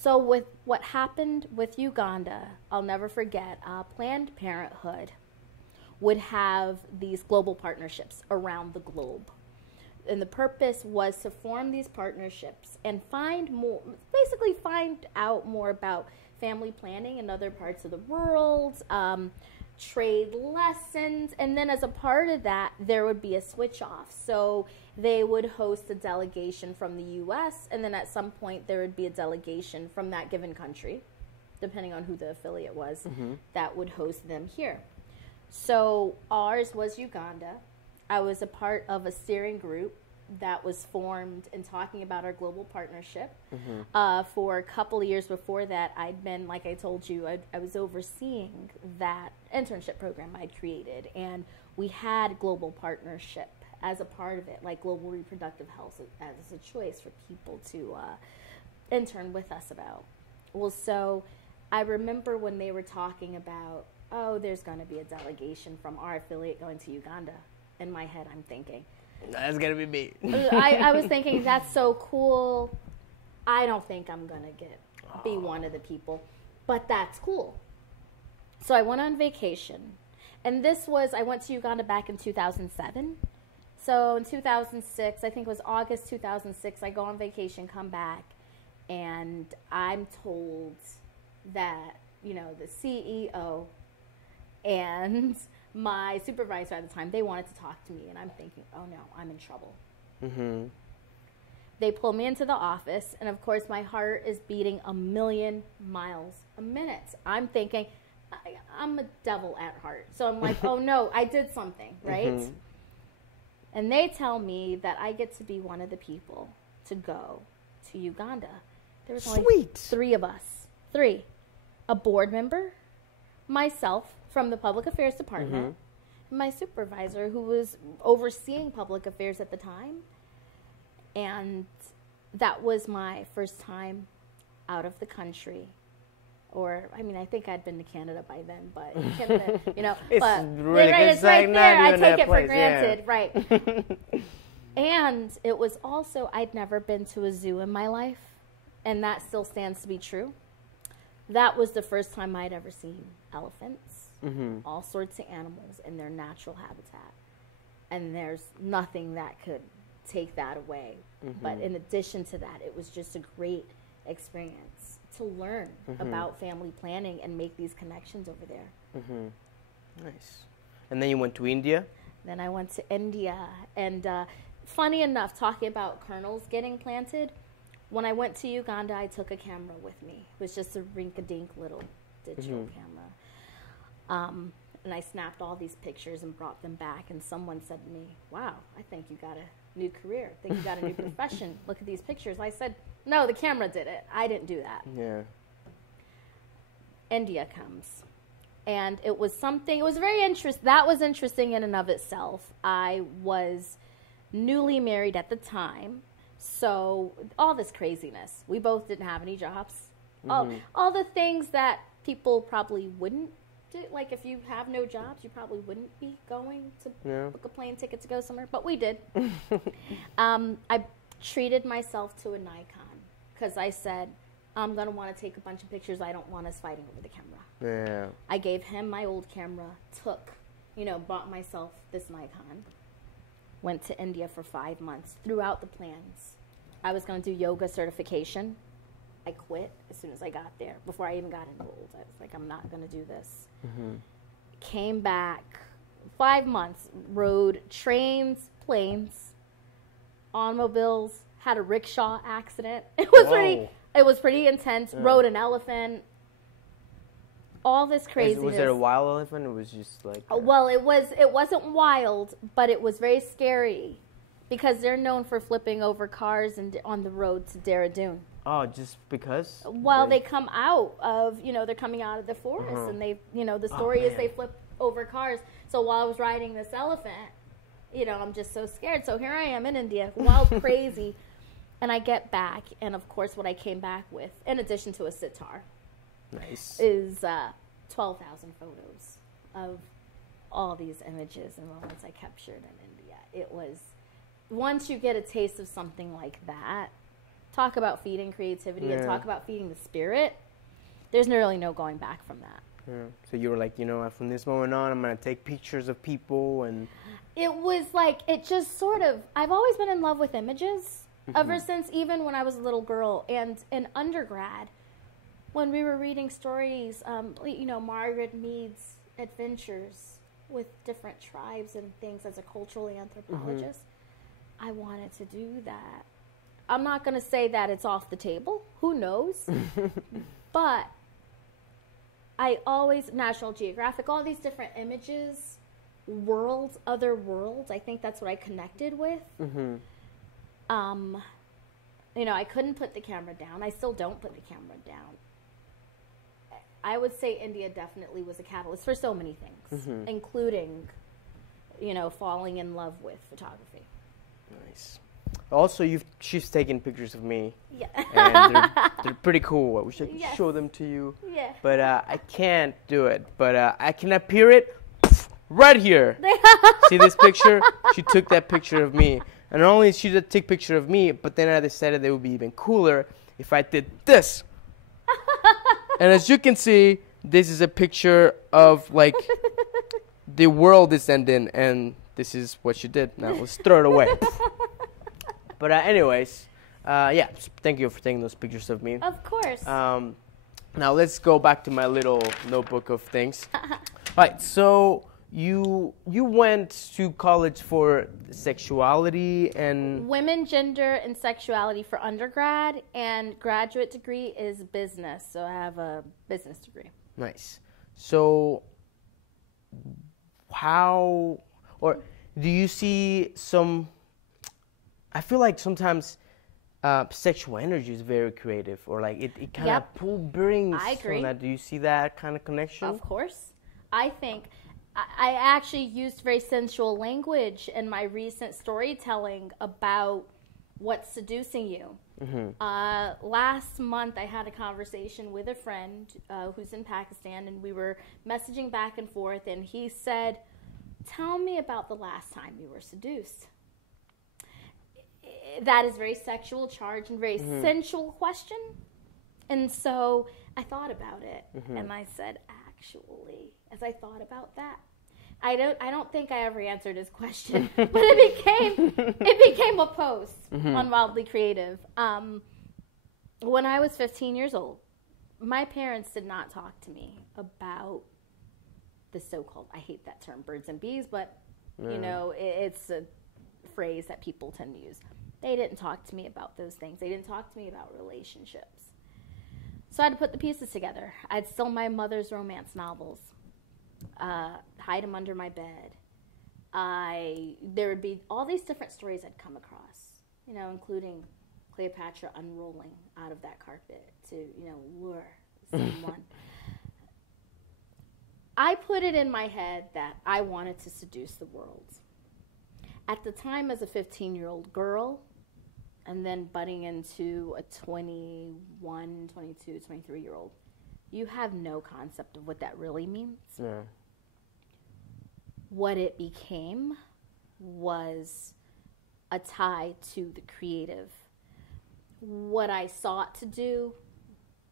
So with what happened with Uganda, I'll never forget, Planned Parenthood would have these global partnerships around the globe. And the purpose was to form these partnerships and find out more about family planning in other parts of the world, trade lessons, and then as a part of that, there would be a switch off. So they would host a delegation from the U.S., and then at some point there would be a delegation from that given country, depending on who the affiliate was, that would host them here. So ours was Uganda. I was a part of a steering group that was formed in talking about our global partnership. For a couple of years before that, I'd been, like I told you, I was overseeing that internship program I'd created, and we had global partnership as a part of it, like global reproductive health as a choice for people to intern with us about. Well, so I remember when they were talking about, oh, there's going to be a delegation from our affiliate going to Uganda. In my head, I'm thinking, that's going to be me. I was thinking, that's so cool. I don't think I'm going to be one of the people, but that's cool. So I went on vacation, and I went to Uganda back in 2007. So in 2006, I think it was August 2006, I go on vacation, come back, and I'm told that, the CEO and my supervisor at the time, they wanted to talk to me, and I'm thinking, oh no, I'm in trouble. They pull me into the office, and of course my heart is beating 1,000,000 miles a minute. I'm thinking, I'm a devil at heart. So I'm like, oh no, I did something, right? And they tell me that I get to be one of the people to go to Uganda. There was only 3 of us. 3. A board member, myself from the Public Affairs Department, my supervisor who was overseeing public affairs at the time, and that was my first time out of the country. Or, I think I'd been to Canada by then, but Canada, it's but really good. it's right there. I take it place, for granted, right? And it was also, I'd never been to a zoo in my life, and that still stands to be true. That was the first time I'd ever seen elephants, all sorts of animals in their natural habitat. And there's nothing that could take that away. But in addition to that, it was just a great experience to learn about family planning and make these connections over there. Nice. And then you went to India? Then I went to India. And funny enough, talking about kernels getting planted, when I went to Uganda, I took a camera with me. It was just a rink-a-dink little digital camera. And I snapped all these pictures and brought them back. And someone said to me, wow, I think you got a new career. I think you got a new profession. Look at these pictures. I said, no, the camera did it. I didn't do that. Yeah. India comes. And it was something, it was very interesting. That was interesting in and of itself. I was newly married at the time. So all this craziness. We both didn't have any jobs. All the things that people probably wouldn't do. Like if you have no jobs, you probably wouldn't be going to book a plane ticket to go somewhere. But we did. I treated myself to a Nikon because I said, I'm going to want to take a bunch of pictures. I don't want us fighting over the camera. Yeah. I gave him my old camera, bought myself this Nikon, went to India for 5 months, threw out the plans. I was going to do yoga certification. I quit as soon as I got there, before I even got enrolled. I was like, I'm not going to do this. Came back, 5 months, rode trains, planes, automobiles, had a rickshaw accident. It was pretty intense. Yeah. Rode an elephant. All this craziness. Was there a wild elephant? Or was just like well, it wasn't wild, but it was very scary because they're known for flipping over cars and on the road to Dehradun. Oh, just because? Well, they come out of, they're coming out of the forest and they, the story is they flip over cars. So while I was riding this elephant, I'm just so scared. So here I am in India, wild, crazy. And I get back, and of course what I came back with, in addition to a sitar, is 12,000 photos of all these images and moments I captured in India. It was, once you get a taste of something like that, talk about feeding creativity and Yeah. talk about feeding the spirit, there's really no going back from that. Yeah. So you were like, you know, from this moment on, I'm gonna take pictures of people and. It was like, it just sort of, I've always been in love with images ever since, even when I was a little girl. And in undergrad, when we were reading stories, you know, Margaret Mead's adventures with different tribes and things as a cultural anthropologist, I wanted to do that. I'm not going to say that it's off the table. Who knows? But I always, National Geographic, all these different images, worlds, other worlds, I think that's what I connected with. You know, I couldn't put the camera down. I still don't put the camera down. I would say India definitely was a catalyst for so many things, including, you know, falling in love with photography. Nice. Also, she's taken pictures of me. Yeah. And they're pretty cool. I wish I could Yes. show them to you. Yeah. But I can't do it. But I can appear it right here. See this picture? She took that picture of me. And not only she did take a picture of me, but then I decided it would be even cooler if I did this. And as you can see, this is a picture of like the world is ending, and this is what she did. Now let's throw it away. But anyways, yeah, thank you for taking those pictures of me. Of course. Now let's go back to my little notebook of things. All right, so you went to college for sexuality and Women, gender, and sexuality for undergrad, and graduate degree is business. So I have a business degree. nice. So how or do you see some? I feel like sometimes sexual energy is very creative, or like it kind of Yep. brings. I agree. From that. Do you see that kind of connection? Of course. I think I actually used very sensual language in my recent storytelling about what's seducing you. Last month, I had a conversation with a friend who's in Pakistan, and we were messaging back and forth, and he said, "Tell me about the last time you were seduced." That is very sexual charged and very sensual question. And so I thought about it, and I said, actually, as I thought about that, I don't think I ever answered his question, but it became a post on Wildly Creative. When I was 15 years old, my parents did not talk to me about the so-called, I hate that term, birds and bees, but you know, it's a phrase that people tend to use. They didn't talk to me about those things. They didn't talk to me about relationships. So I had to put the pieces together. I'd steal my mother's romance novels, hide them under my bed. There would be all these different stories I'd come across, you know, including Cleopatra unrolling out of that carpet to, you know, lure someone. I put it in my head that I wanted to seduce the world. At the time, as a 15-year-old girl, and then budding into a 21, 22, 23-year-old, you have no concept of what that really means. Yeah. What it became was a tie to the creative. What I sought to do,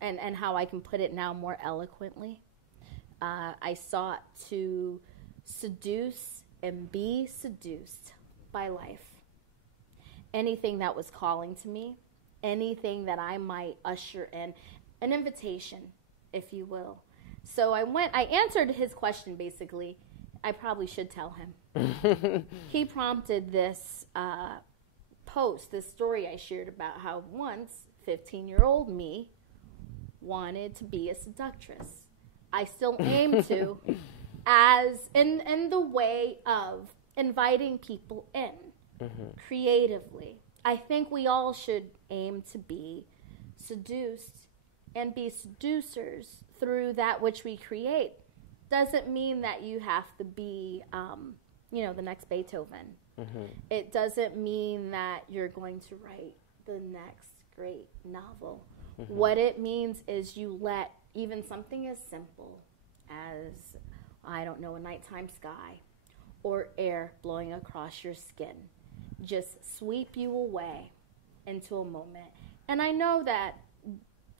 and how I can put it now more eloquently, I sought to seduce and be seduced by life. Anything that was calling to me, anything that I might usher in, an invitation, if you will. So I answered his question basically. I probably should tell him. He prompted this post, this story I shared about how once 15-year-old me wanted to be a seductress. I still aim to, as in the way of inviting people in creatively. I think we all should aim to be seduced and be seducers through that which we create. Doesn't mean that you have to be, you know, the next Beethoven. It doesn't mean that you're going to write the next great novel. What it means is you let even something as simple as, I don't know, a nighttime sky or air blowing across your skin just sweep you away into a moment And I know that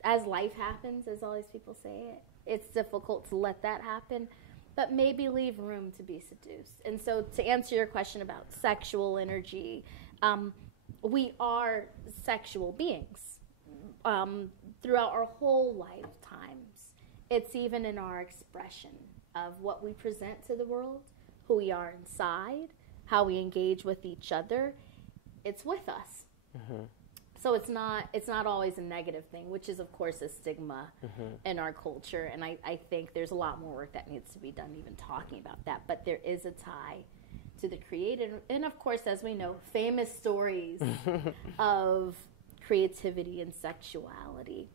as life happens, as all these people say, it's difficult to let that happen, but maybe leave room to be seduced. And so to answer your question about sexual energy, we are sexual beings throughout our whole lifetimes. It's even in our expression of what we present to the world, who we are inside, how we engage with each other. It's with us. Mm-hmm. So it's not always a negative thing, which is, of course, a stigma in our culture. And I think there's a lot more work that needs to be done even talking about that. But there is a tie to the creative. And, of course, as we know, famous stories of creativity and sexuality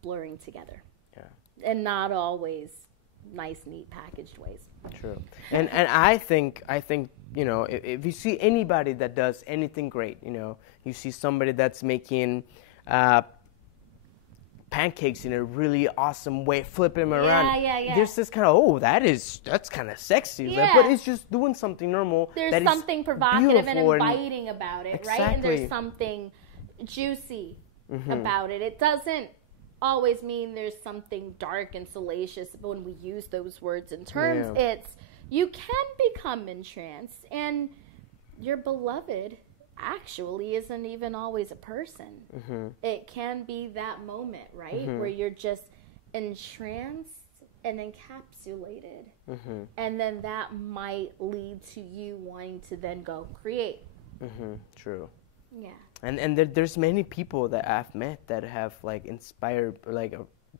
blurring together. Yeah. And not always nice, neat, packaged ways. True. And I think you know, if you see anybody that does anything great, you know, you see somebody that's making pancakes in a really awesome way, flipping them around. Yeah. There's this kind of, that's kind of sexy. Yeah. Like, but it's just doing something normal. There's something provocative and inviting about it, exactly. Right? And there's something juicy about it. It doesn't always mean there's something dark and salacious when we use those words and terms. Yeah. It's, you can become entranced, and your beloved actually isn't even always a person. It can be that moment, right, where you're just entranced and encapsulated, and then that might lead to you wanting to then go create. True. Yeah. And there's many people that I've met that have like inspired,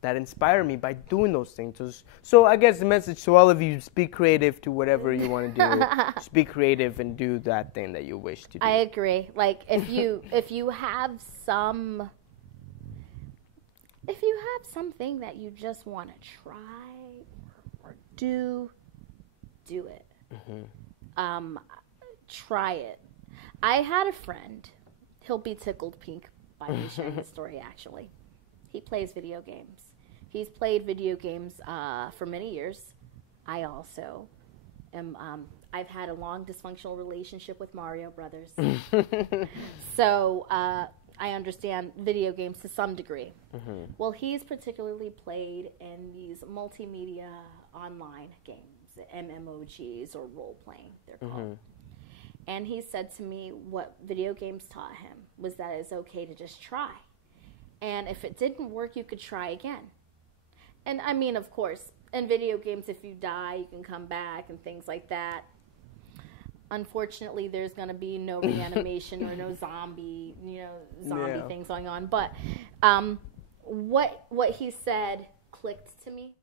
that inspire me by doing those things. So I guess the message to all of you is be creative to whatever you want to do. Just be creative and do that thing that you wish to do. I agree. Like if you have something that you just want to try or do it. Try it. I had a friend. He'll be tickled pink by me sharing this story, actually. He plays video games. He's played video games for many years. I also am. I've had a long dysfunctional relationship with Mario Brothers. So I understand video games to some degree. Well, he's particularly played in these multimedia online games, MMOGs or role-playing, they're called. And he said to me what video games taught him was that it's okay to just try. And if it didn't work, you could try again. And I mean, of course, in video games, if you die, you can come back and things like that. Unfortunately, there's going to be no reanimation or no zombie things going on. But what he said clicked to me.